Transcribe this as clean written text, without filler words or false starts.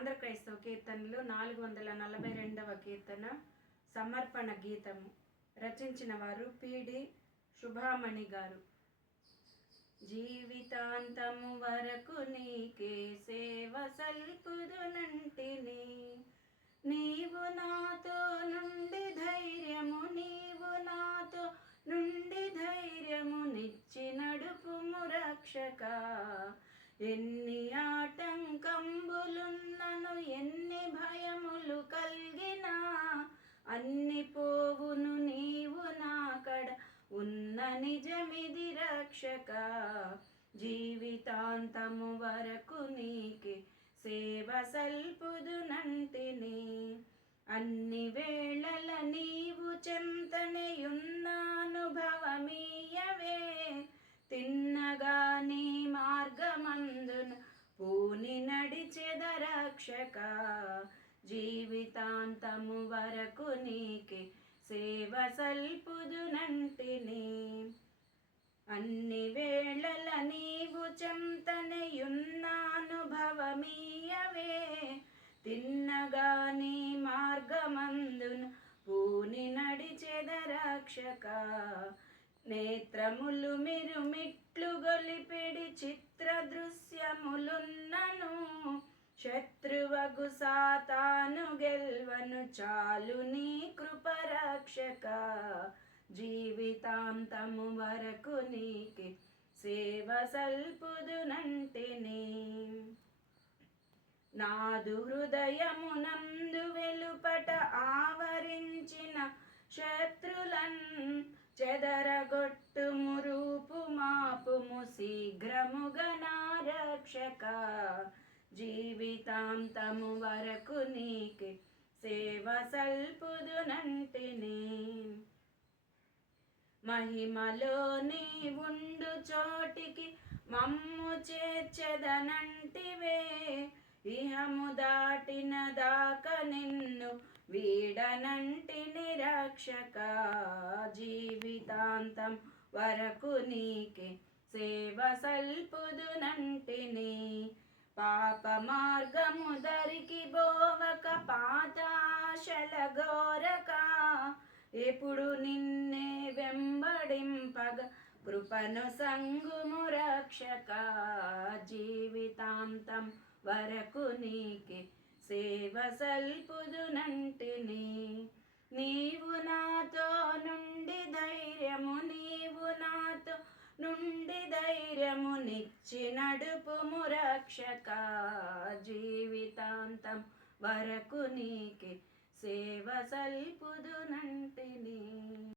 ఆంధ్ర క్రైస్తవ కీర్తనలు 442వ కీర్తన సమర్పణ గీతము. రచించిన వారు పిడి శుభామణి గారు. జీవితాంతము వరకు నీకే సేవ సల్పుదునంటిని, నీవు నాతో నుండి ధైర్యము, నీవు నాతో నుండి ధైర్యము నిచ్చి నడుపుము రక్షక. ఎన్ని ఆటంకంబులున్నను, ఎన్ని భయములు కల్గినా, అన్ని పోవును నీవు నాకడ ఉన్న నిజమిది రక్షక. జీవితాంతము వరకు నీకే సేవ సల్పుదునంటిని, అన్ని వేళల నీవు చెంతనేయున్న అనుభవమీయవే. తిన్నగా నీ మార్గమందున పూని నడిచెద రక్షక. జీవితాంతము వరకు నీకే సేవ సల్పుదునంటిని, అన్ని వేళల నీవు చెంతనేయున్న అనుభవమీయవే. తిన్నగా నీ మార్గమందున పూని నడిచెద రక్షక. నేత్రములు మిరుమిట్లు గొలిపెడి చిత్ర దృశ్యములున్నను, శత్రువగు సాతాను గెల్వను చాలు నీ కృప రక్షక. జీవితాంతము వరకు నీకే సేవ సల్పుదునంటిని, నాదు హృదయమునందు వెలుపట ఆవరించిన శత్రులన్ చెదరగొట్టుము, రూపు మాపుము శీఘ్రముగా నా రక్షక. జీవితాంతము వరకు నీకే సేవ సల్పుదునంటిని, మహిమలో నీ ఉండు చోటికి మమ్ము చేర్చెదనంటివే. ఇహము దాటిన దాక నిన్ను వీడనంటిని రక్షక. జీవితాంతం వరకు నీకే సేవ సల్పుదునంటిని, పాప మార్గము దరికి బోవక పాతాశల గోరక. ఎప్పుడు నిన్నే వెంబడింపగ కృపను సంగుము రక్షక. జీవితాంతం వరకు నీకే సేవ సల్పుదునంటిని, నీవు నాతో నుండి ధైర్యము, నీవు నాతో నుండి ధైర్యము నిచ్చి నడుపుము రక్షక. జీవితాంతం వరకు నీకే సేవ సల్పుదునంటిని.